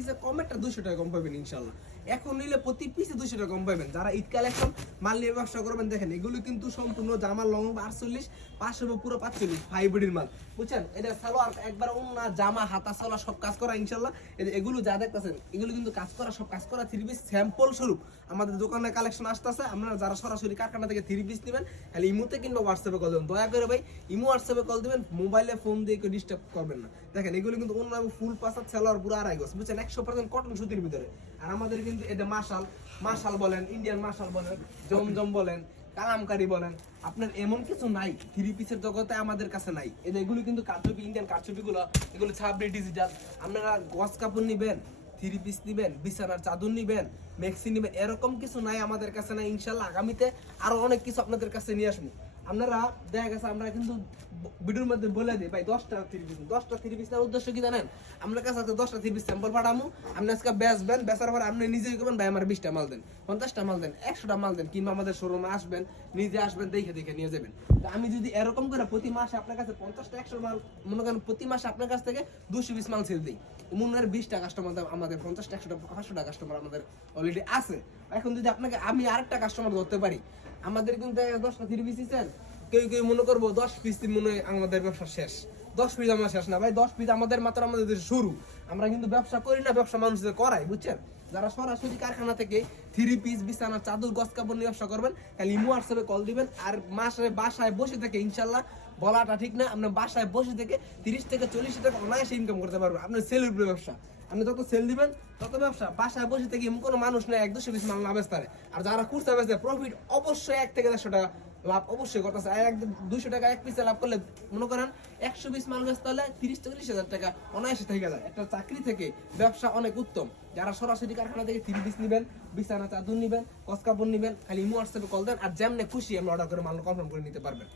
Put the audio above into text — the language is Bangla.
পিসে কম একটা 200 টাকা কম পাবেন ইনশাল্লাহ। এখন নিলে প্রতি পিসে 200 টাকা কম পাবেন। যারা ঈদ কালেকশন মাল নিয়ে ব্যবসা করবেন, দেখেন এগুলো কিন্তু সম্পূর্ণ জামার লং 48, 500 পুরো 45 ফাইবডির মাল, বুঝছেন? এটা সালোয়ার একবার ওন্না জামা হাতা সালোয়ার সব কাজ করা ইনশাল্লাহ। এগুলো যা দেখতেছেন এগুলো কিন্তু কাজ করা, সব কাজ করা থ্রি পিস স্যাম্পল স্বরূপ আমাদের দোকানে কালেকশন আসতেছে। আপনারা যারা সরাসরি কারখানা থেকে থ্রি পিস নেবেন, খালি ইমোতে কিংবা হোয়াটসঅ্যাপে কল দেবেন। দয়া করে ভাই ইমো হোয়াটসঅ্যাপে কল দেবেন, মোবাইলে ফোন দিয়ে কেউ ডিস্টার্ব করবেন না। দেখেন এগুলো কিন্তু অন্য ফুল পাসার সালোয়ার পুরো আড়াই গজ, বুঝছেন? 100% কটন সুতির ভিতরে। আর আমাদের কিন্তু এটা মাশাল বলেন, ইন্ডিয়ান মাশাল বলেন, জমজম বলেন, কালামকারী বলেন, আপনার এমন কিছু নাই থ্রি পিসের জগতে আমাদের কাছে নাই। এগুলো কিন্তু কারচুপি, ইন্ডিয়ান কারচুপি গুলো, এগুলো ছাবড়ি ডিজিটাল। আপনারা গজ কাপড় নিবেন, থ্রি পিস নিবেন, বিছানার চাদর নিবেন, মেক্সি নিবেন, এরকম কিছু নাই আমাদের কাছে নাই। ইনশাল্লাহ আগামীতে আরো অনেক কিছু আপনাদের কাছে নিয়ে আসবো। আপনারা দেখা গেছে আমরা কিন্তু ভিডিওর মধ্যে বলে দিই ভাই 10টা থ্রি পিস নেওয়ার উদ্দেশ্য কি জানেন? আপনার কাছে 10টা থ্রি পিস স্যাম্পল পাঠামু, আপনি আজকে বেচবেন, বেচার পর আপনি নিজেই করবেন ভাই আমার 20টা মাল দেন, 50টা মাল দেন, 100টা মাল দেন, কিংবা আমাদের শোরুমে আসবেন, নিজে আসবেন, দেখে দেখে নিয়ে যাবেন। আমি যদি এরকম করে প্রতি মাসে আপনার কাছে 50টা 100 মাল, মনে করেন প্রতি মাসে আপনার কাছ থেকে 200 পিস মাল ছেড়ে দিই, মনের 20টা কাস্টমার আমাদের 50টা 100টা 500টা কাস্টমার আমাদের অলরেডি আছে। এখন যদি আপনাকে আমি আরেকটা কাস্টমার ধরতে পারি, আমাদের কিন্তু 10টা থ্রি পিস দিচ্ছেন, কেউ মনে করবো 10 পিস মনে হয় আমাদের ব্যবসা শেষ। 10 পিস আমার শেষ না ভাই, 10 পিস আমাদের মাত্র আমাদের শুরু। আমরা কিন্তু ব্যবসা করি না, ব্যবসা মানুষদের করাই, বুঝছেন? যারা সরাসরি কারখানা থেকে থ্রি পিস বিছানা চাদর গজ কাপড় নিয়ে ব্যবসা করবেন, খালি ইমো হোয়াটসঅ্যাপে কল দিবেন। আর মাসে বাসায় বসে থেকে ইনশাল্লাহ বলাটা ঠিক না, আপনার বাসায় বসে থেকে 30 থেকে 40 টাকা অনায়াসে ইনকাম করতে পারবেন। আপনার সেলের উপরে ব্যবসা, আপনি যত সেল দিবেন তত ব্যবসা। বাসায় বসে থেকে এমন কোনো মানুষ নেই 100-200 পিস মাল না বেচতে পারে। আর যারা খুচরা বেচে প্রফিট অবশ্যই 1 থেকে 150 টাকা লাভ অবশ্যই করতেছে। আর 200 টাকা এক পিসে লাভ করলে মনে করেন 100 পিস মাল বেচতে হলে 30-40 হাজার টাকা অনায়াসে থেকে যায়। একটা চাকরি থেকে ব্যবসা অনেক উত্তম। যারা সরাসরি কারখানা থেকে থ্রি পিস নেবেন, বিছানা চাদর নেবেন, গজ কাপড় নেবেন, খালি ইমো হোয়াটসঅ্যাপে কল দেন, আর যেমনে খুশি আমরা অর্ডার করে মাল কনফার্ম করে নিতে পারবেন।